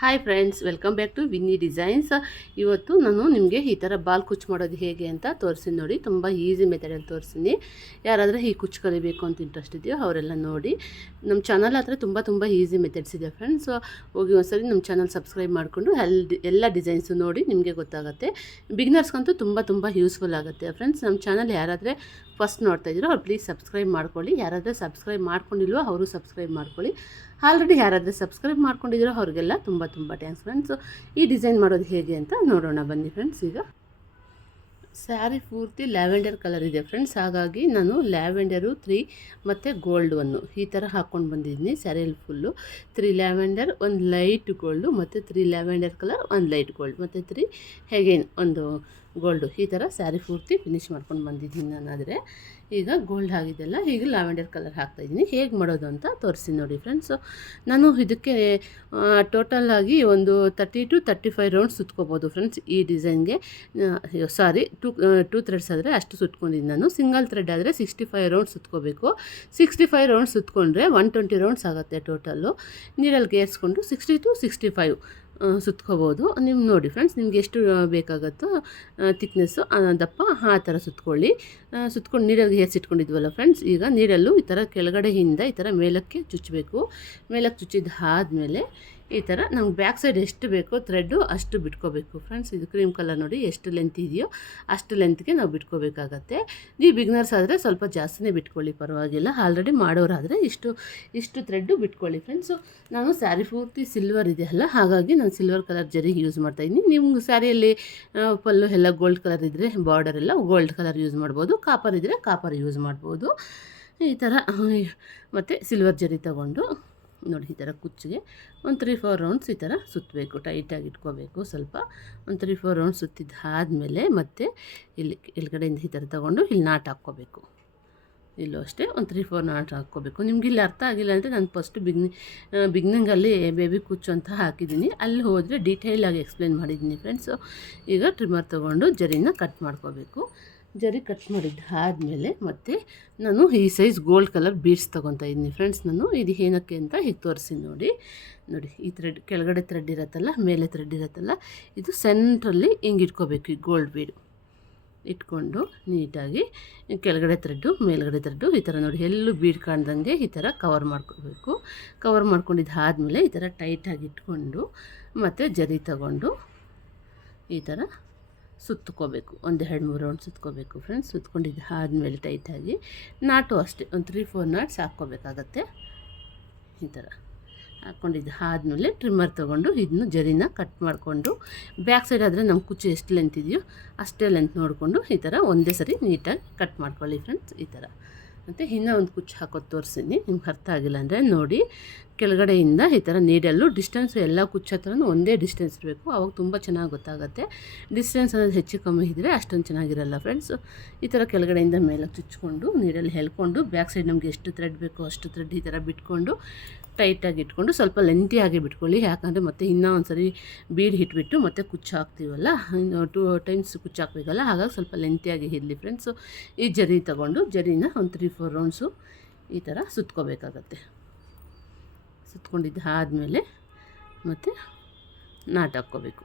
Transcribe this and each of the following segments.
Hi friends, welcome back to Vinny Designs. ಇವತ್ತು ನಾನು ನಿಮಗೆ ಈ ಥರ ಬಾಲ್ ಕುಚ್ಚು ಮಾಡೋದು ಹೇಗೆ ಅಂತ ತೋರಿಸ್ತೀನಿ ನೋಡಿ. ತುಂಬ ಈಸಿ ಮೆಥಡಲ್ಲಿ ತೋರಿಸ್ತೀನಿ. ಯಾರಾದರೂ ಈ ಕುಚ್ಚು ಕಲಿಬೇಕು ಅಂತ ಇಂಟ್ರೆಸ್ಟ್ ಇದೆಯೋ ಅವರೆಲ್ಲ ನೋಡಿ. ನಮ್ಮ ಚಾನಲ್ ಹತ್ರ ತುಂಬ ಈಸಿ ಮೆಥಡ್ಸ್ ಇದೆ ಫ್ರೆಂಡ್ಸ್. ಹೋಗಿ ಒಂದ್ಸರಿ ನಮ್ಮ ಚಾನಲ್ ಸಬ್ಸ್ಕ್ರೈಬ್ ಮಾಡಿಕೊಂಡು ಎಲ್ಲ ಡಿಸೈನ್ಸು ನೋಡಿ, ನಿಮಗೆ ಗೊತ್ತಾಗುತ್ತೆ. ಬಿಗಿನರ್ಸ್ಗಂತೂ ತುಂಬ ಯೂಸ್ಫುಲ್ ಆಗುತ್ತೆ ಫ್ರೆಂಡ್ಸ್. ನಮ್ಮ ಚಾನಲ್ ಯಾರಾದರೆ ಫಸ್ಟ್ ನೋಡ್ತಾ ಇದ್ದೀರೋ ಅವ್ರು ಪ್ಲೀಸ್ ಸಬ್ಸ್ಕ್ರೈಬ್ ಮಾಡ್ಕೊಳ್ಳಿ. ಯಾರಾದರೂ ಸಬ್ಸ್ಕ್ರೈಬ್ ಮಾಡ್ಕೊಂಡಿಲ್ವೋ ಅವರು ಸಬ್ಸ್ಕ್ರೈಬ್ ಮಾಡ್ಕೊಳ್ಳಿ. ಆಲ್ರೆಡಿ ಯಾರಾದರೂ ಸಬ್ಸ್ಕ್ರೈಬ್ ಮಾಡ್ಕೊಂಡಿದ್ದೀರೋ ಅವ್ರಿಗೆಲ್ಲ ತುಂಬ ಥ್ಯಾಂಕ್ಸ್ ಫ್ರೆಂಡ್ಸ್. ಈ ಡಿಸೈನ್ ಮಾಡೋದು ಹೇಗೆ ಅಂತ ನೋಡೋಣ ಬನ್ನಿ ಫ್ರೆಂಡ್ಸ್. ಈಗ ಸ್ಯಾರಿ ಪೂರ್ತಿ ಲ್ಯಾವೆಂಡರ್ ಕಲರ್ ಇದೆ ಫ್ರೆಂಡ್ಸ್. ಹಾಗಾಗಿ ನಾನು ಲ್ಯಾವೆಂಡರು 3 ಮತ್ತು ಗೋಲ್ಡ್ 1 ಈ ಥರ ಹಾಕ್ಕೊಂಡು ಬಂದಿದ್ದೀನಿ. ಸ್ಯಾರಿಯಲ್ಲಿ ಫುಲ್ಲು 3 ಲ್ಯಾವೆಂಡರ್, 1 ಲೈಟ್ ಗೋಲ್ಡು ಮತ್ತು 3 ಲ್ಯಾವೆಂಡರ್ ಕಲರ್, 1 ಲೈಟ್ ಗೋಲ್ಡ್ ಮತ್ತು 3 ಹೇಗೇನು ಒಂದು ಗೋಲ್ಡು, ಈ ಥರ ಸ್ಯಾರಿ ಪೂರ್ತಿ ಫಿನಿಶ್ ಮಾಡ್ಕೊಂಡು ಬಂದಿದ್ದೀನಿ ನಾನು. ಆದರೆ ಈಗ ಗೋಲ್ಡ್ ಆಗಿದೆಲ್ಲ, ಈಗ ಲ್ಯಾವೆಂಡರ್ ಕಲರ್ ಹಾಕ್ತಾಯಿದ್ದೀನಿ. ಹೇಗೆ ಮಾಡೋದು ಅಂತ ತೋರಿಸಿ ನೋಡಿ ಫ್ರೆಂಡ್ಸು. ನಾನು ಇದಕ್ಕೆ ಟೋಟಲಾಗಿ ಒಂದು 30 to 35 ರೌಂಡ್ಸ್ ಸುತ್ಕೋಬೋದು ಫ್ರೆಂಡ್ಸ್. ಈ ಡಿಸೈನ್ಗೆ ಸಾರಿ, ಟೂ ಥ್ರೆಡ್ಸ್ ಆದರೆ ಅಷ್ಟು ಸುತ್ಕೊಂಡಿದ್ದೀನಿ ನಾನು. ಸಿಂಗಲ್ ಥ್ರೆಡ್ ಆದರೆ 65 ರೌಂಡ್ಸ್ ಸುತ್ಕೋಬೇಕು. 65 ರೌಂಡ್ಸ್ ಸುತ್ಕೊಂಡ್ರೆ 120 ರೌಂಡ್ಸ್ ಆಗುತ್ತೆ ಟೋಟಲ್ಲು. ನೀರಲ್ಲಿ ಗೇರಿಸ್ಕೊಂಡು 60 to 65 ಸುತ್ಕೋಬೋದು. ನೀವು ನೋಡಿ ಫ್ರೆಂಡ್ಸ್, ನಿಮ್ಗೆ ಎಷ್ಟು ಬೇಕಾಗುತ್ತೋ ತಿಕ್ನೆಸ್ಸು ದಪ್ಪ ಆ ಥರ ಸುತ್ಕೊಳ್ಳಿ. ಸುತ್ಕೊಂಡು ನೀರಲ್ಲಿ ಹೇರಿಸಿಟ್ಕೊಂಡಿದ್ವಲ್ಲ ಫ್ರೆಂಡ್ಸ್, ಈಗ ನೀರಲ್ಲೂ ಈ ಥರ ಕೆಳಗಡೆಯಿಂದ ಈ ಥರ ಮೇಲಕ್ಕೆ ಚುಚ್ಚಬೇಕು. ಮೇಲಕ್ಕೆ ಚುಚ್ಚಿದ ಆದಮೇಲೆ ಈ ಥರ ನಮ್ಗೆ ಬ್ಯಾಕ್ ಸೈಡ್ ಎಷ್ಟು ಬೇಕೋ ಥ್ರೆಡ್ಡು ಅಷ್ಟು ಬಿಟ್ಕೋಬೇಕು ಫ್ರೆಂಡ್ಸ್. ಇದು ಕ್ರೀಮ್ ಕಲರ್ ನೋಡಿ, ಎಷ್ಟು ಲೆಂತ್ ಇದೆಯೋ ಅಷ್ಟು ಲೆಂತ್ಗೆ ನಾವು ಬಿಟ್ಕೋಬೇಕಾಗತ್ತೆ. ನೀವು ಬಿಗ್ನರ್ಸ್ ಆದರೆ ಸ್ವಲ್ಪ ಜಾಸ್ತಿನೇ ಬಿಟ್ಕೊಳ್ಳಿ, ಪರವಾಗಿಲ್ಲ. ಆಲ್ರೆಡಿ ಮಾಡೋರಾದರೆ ಇಷ್ಟು ಥ್ರೆಡ್ಡು ಬಿಟ್ಕೊಳ್ಳಿ ಫ್ರೆಂಡ್ಸು. ನಾನು ಸ್ಯಾರಿ ಪೂರ್ತಿ ಸಿಲ್ವರ್ ಇದೆಯಲ್ಲ, ಹಾಗಾಗಿ ನಾನು ಸಿಲ್ವರ್ ಕಲರ್ ಜರಿ ಯೂಸ್ ಮಾಡ್ತಾಯಿದ್ದೀನಿ. ನಿಮ್ಗೆ ಸ್ಯಾರಿಯಲ್ಲಿ ಪಲ್ಲು ಎಲ್ಲ ಗೋಲ್ಡ್ ಕಲರ್ ಇದ್ದರೆ ಬಾರ್ಡರ್ ಎಲ್ಲ ಗೋಲ್ಡ್ ಕಲರ್ ಯೂಸ್ ಮಾಡ್ಬೋದು. ಕಾಪರ್ ಇದ್ದರೆ ಕಾಪರ್ ಯೂಸ್ ಮಾಡ್ಬೋದು. ಈ ಥರ ಮತ್ತು ಸಿಲ್ವರ್ ಜರಿ ತಗೊಂಡು ನೋಡಿ, ಈ ಥರ ಕುಚ್ಚಿಗೆ ಒಂದು 3-4 ರೌಂಡ್ಸ್ ಈ ಥರ ಸುತ್ತಬೇಕು. ಟೈಟಾಗಿ ಇಟ್ಕೋಬೇಕು ಸ್ವಲ್ಪ. ಒಂದು 3-4 ರೌಂಡ್ಸ್ ಸುತ್ತಿದ್ದು ಆದಮೇಲೆ ಮತ್ತೆ ಇಲ್ಲಿಗಡೆಯಿಂದ ಈ ಥರ ತೊಗೊಂಡು ಇಲ್ಲಿ ನಾಟ್ ಹಾಕ್ಕೋಬೇಕು. ಇಲ್ಲೂ ಅಷ್ಟೇ ಒಂದು 3-4 ನಾಟ್ ಹಾಕ್ಕೋಬೇಕು. ನಿಮ್ಗೆ ಇಲ್ಲಿ ಅರ್ಥ ಆಗಿಲ್ಲ ಅಂದರೆ ನಾನು ಫಸ್ಟು ಬಿಗ್ನಿಂಗಲ್ಲಿ ಬೇಬಿ ಕುಚ್ಚು ಅಂತ ಹಾಕಿದ್ದೀನಿ. ಅಲ್ಲಿ ಹೋದರೆ ಡೀಟೇಲಾಗಿ ಎಕ್ಸ್ಪ್ಲೇನ್ ಮಾಡಿದ್ದೀನಿ ಫ್ರೆಂಡ್ಸು. ಈಗ ಟ್ರಿಮ್ಮರ್ ತೊಗೊಂಡು ಜರಿನ ಕಟ್ ಮಾಡ್ಕೋಬೇಕು. ಜರಿ ಕಟ್ ಮಾಡಿದ್ದಾದಮೇಲೆ ಮತ್ತೆ ನಾನು ಈ ಸೈಜ್ ಗೋಲ್ಡ್ ಕಲರ್ ಬೀಡ್ಸ್ ತೊಗೊತಾ ಇದ್ದೀನಿ ಫ್ರೆಂಡ್ಸ್. ನಾನು ಇದು ಏನಕ್ಕೆ ಅಂತ ಹೀಗೆ ತೋರಿಸಿ ನೋಡಿ. ಈ ಥ್ರೆಡ್ ಕೆಳಗಡೆ ಥ್ರೆಡ್ ಇರುತ್ತಲ್ಲ, ಮೇಲೆ ಥ್ರೆಡ್ ಇರುತ್ತಲ್ಲ, ಇದು ಸೆಂಟ್ರಲ್ಲಿ ಹಿಂಗೆ ಇಟ್ಕೋಬೇಕು. ಈ ಗೋಲ್ಡ್ ಬೀಡು ಇಟ್ಕೊಂಡು ನೀಟಾಗಿ ಕೆಳಗಡೆ ಥ್ರೆಡ್ಡು ಮೇಲ್ಗಡೆ ಥ್ರೆಡ್ಡು ಈ ಥರ ನೋಡಿ, ಎಲ್ಲೂ ಬೀಡ್ ಕಾಣ್ದಂಗೆ ಈ ಥರ ಕವರ್ ಮಾಡ್ಕೋಬೇಕು. ಕವರ್ ಮಾಡ್ಕೊಂಡಿದ್ದಾದಮೇಲೆ ಈ ಥರ ಟೈಟಾಗಿ ಇಟ್ಕೊಂಡು ಮತ್ತು ಜರಿ ತಗೊಂಡು ಈ ಥರ ಸುತ್ಕೋಬೇಕು. ಒಂದು 2-3 ರೌಂಡ್ ಸುತ್ಕೋಬೇಕು ಫ್ರೆಂಡ್ಸ್. ಸುತ್ಕೊಂಡಿದ್ದು ಆದಮೇಲೆ ಟೈಟಾಗಿ ನಾಟು ಅಷ್ಟೇ ಒಂದು 3-4 ನಾಟ್ಸ್ ಹಾಕ್ಕೋಬೇಕಾಗತ್ತೆ. ಈ ಥರ ಹಾಕ್ಕೊಂಡಿದ್ದು ಆದಮೇಲೆ ಟ್ರಿಮ್ಮರ್ ತೊಗೊಂಡು ಇದನ್ನು ಜರಿನ ಕಟ್ ಮಾಡಿಕೊಂಡು, ಬ್ಯಾಕ್ ಸೈಡ್ ಆದರೆ ನಮ್ಮ ಕುಚ್ಚು ಎಷ್ಟು ಲೆಂತ್ ಇದೆಯೋ ಅಷ್ಟೇ ಲೆಂತ್ ನೋಡಿಕೊಂಡು ಈ ಥರ ಒಂದೇ ಸರಿ ನೀಟಾಗಿ ಕಟ್ ಮಾಡ್ಕೊಳ್ಳಿ ಫ್ರೆಂಡ್ಸ್. ಈ ಥರ ಮತ್ತು ಇನ್ನೂ ಒಂದು ಕುಚ್ಚು ಹಾಕೋದು ತೋರಿಸ್ತೀನಿ. ನಿಮ್ಗೆ ಅರ್ಥ ಆಗಿಲ್ಲ ಅಂದರೆ ನೋಡಿ, ಕೆಳಗಡೆಯಿಂದ ಈ ಥರ ನೀಡಲ್ಲು ಡಿಸ್ಟೆನ್ಸು ಎಲ್ಲ ಕುಚ್ಚು ಹತ್ರನೂ ಒಂದೇ ಡಿಸ್ಟೆನ್ಸ್ ಇರಬೇಕು. ಆವಾಗ ತುಂಬ ಚೆನ್ನಾಗಿ ಗೊತ್ತಾಗುತ್ತೆ. ಡಿಸ್ಟೆನ್ಸ್ ಅನ್ನೋದು ಹೆಚ್ಚು ಕಮ್ಮಿ ಇದ್ದರೆ ಅಷ್ಟೊಂದು ಚೆನ್ನಾಗಿರಲ್ಲ ಫ್ರೆಂಡ್ಸು. ಈ ಥರ ಕೆಳಗಡೆಯಿಂದ ಮೇಲೆ ಚುಚ್ಕೊಂಡು ನೀರಲ್ಲಿ ಎಳ್ಕೊಂಡು ಬ್ಯಾಕ್ ಸೈಡ್ ನಮಗೆ ಎಷ್ಟು ಥ್ರೆಡ್ ಬೇಕೋ ಅಷ್ಟು ಥ್ರೆಡ್ ಈ ಥರ ಬಿಟ್ಕೊಂಡು ಟೈಟಾಗಿ ಇಟ್ಕೊಂಡು ಸ್ವಲ್ಪ ಲೆಂತಿಯಾಗಿ ಬಿಟ್ಕೊಳ್ಳಿ. ಯಾಕಂದರೆ ಮತ್ತೆ ಇನ್ನೂ ಒಂದು ಸರಿ ಬೀಡ್ ಇಟ್ಬಿಟ್ಟು ಮತ್ತೆ ಕುಚ್ಚು ಹಾಕ್ತೀವಲ್ಲ, 2 ಟೈಮ್ಸ್ ಕುಚ್ಚು ಹಾಕಬೇಕಲ್ಲ, ಹಾಗಾಗಿ ಸ್ವಲ್ಪ ಲೆಂತಿಯಾಗಿ ಇರಲಿ ಫ್ರೆಂಡ್ಸು. ಈ ಜರಿ ತಗೊಂಡು ಜರಿನ ಒಂದು 3-4 ರೌಂಡ್ಸು ಈ ಥರ ಸುತ್ಕೋಬೇಕಾಗತ್ತೆ. ಸುತ್ಕೊಂಡಿದ್ದು ಆದಮೇಲೆ ಮತ್ತು ನಾಟ್ ಹಾಕ್ಕೋಬೇಕು.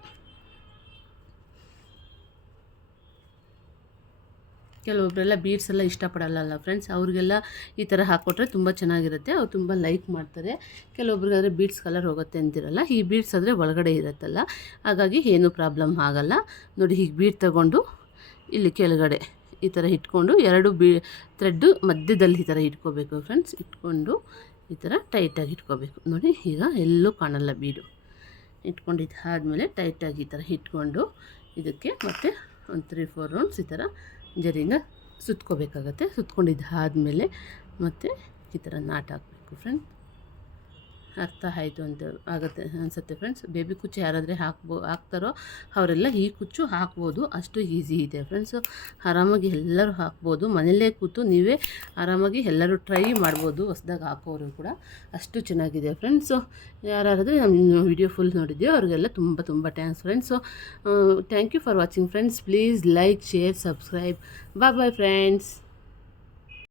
ಕೆಲವೊಬ್ಬರೆಲ್ಲ ಬೀಡ್ಸ್ ಎಲ್ಲ ಇಷ್ಟಪಡಲ್ಲ ಫ್ರೆಂಡ್ಸ್. ಅವ್ರಿಗೆಲ್ಲ ಈ ಥರ ಹಾಕ್ಕೊಟ್ರೆ ತುಂಬ ಚೆನ್ನಾಗಿರುತ್ತೆ, ಅವ್ರು ತುಂಬ ಲೈಕ್ ಮಾಡ್ತಾರೆ. ಕೆಲವೊಬ್ರಿಗಾದರೆ ಬೀಡ್ಸ್ ಕಲರ್ ಹೋಗುತ್ತೆ ಅಂತಿರಲ್ಲ, ಈ ಬೀಡ್ಸ್ ಆದರೆ ಒಳಗಡೆ ಇರುತ್ತಲ್ಲ, ಹಾಗಾಗಿ ಏನೂ ಪ್ರಾಬ್ಲಮ್ ಆಗಲ್ಲ. ನೋಡಿ, ಹೀಗೆ ಬೀಡ್ ತಗೊಂಡು ಇಲ್ಲಿ ಕೆಳಗಡೆ ಈ ಥರ ಇಟ್ಕೊಂಡು 2 ಥ್ರೆಡ್ಡು ಮಧ್ಯದಲ್ಲಿ ಈ ಥರ ಇಟ್ಕೋಬೇಕು ಫ್ರೆಂಡ್ಸ್. ಇಟ್ಕೊಂಡು ಈ ಥರ ಟೈಟಾಗಿ ಇಟ್ಕೋಬೇಕು. ನೋಡಿ, ಈಗ ಎಲ್ಲೂ ಕಾಣಲ್ಲ ಬೀಡು. ಇಟ್ಕೊಂಡಿದ್ದು ಆದಮೇಲೆ ಟೈಟಾಗಿ ಈ ಥರ ಇಟ್ಕೊಂಡು ಇದಕ್ಕೆ ಮತ್ತೆ ಒಂದು 3-4 ರೌಂಡ್ಸ್ ಈ ಥರ ಜರಿನ ಸುತ್ಕೋಬೇಕಾಗತ್ತೆ. ಸುತ್ಕೊಂಡಿದ್ದು ಆದಮೇಲೆ ಮತ್ತು ಈ ಥರ ನಾಟ್ ಹಾಕಬೇಕು ಫ್ರೆಂಡ್ಸ್. ಅರ್ಥ ಆಯಿತು ಅಂತ ಆಗುತ್ತೆ ಅನಿಸುತ್ತೆ ಫ್ರೆಂಡ್ಸ್. ಬೇಬಿ ಕುಚ್ಚು ಯಾರಾದರೆ ಹಾಕ್ತಾರೋ ಅವರೆಲ್ಲ ಈ ಕುಚ್ಚು ಹಾಕ್ಬೋದು. ಅಷ್ಟು ಈಸಿ ಇದೆ ಫ್ರೆಂಡ್ಸು. ಆರಾಮಾಗಿ ಎಲ್ಲರೂ ಹಾಕ್ಬೋದು. ಮನೆಯಲ್ಲೇ ಕೂತು ನೀವೇ ಆರಾಮಾಗಿ ಎಲ್ಲರೂ ಟ್ರೈ ಮಾಡ್ಬೋದು, ಹೊಸ್ದಾಗಿ ಹಾಕೋರು ಕೂಡ. ಅಷ್ಟು ಚೆನ್ನಾಗಿದೆ ಫ್ರೆಂಡ್ಸು. ಯಾರಾದರೆ ನಮ್ಮ ವಿಡಿಯೋ ಫುಲ್ ನೋಡಿದ್ದೀವಿ ಅವ್ರಿಗೆಲ್ಲ ತುಂಬ thanks friends. Thank you for watching friends. Please like, share, subscribe. Bye friends.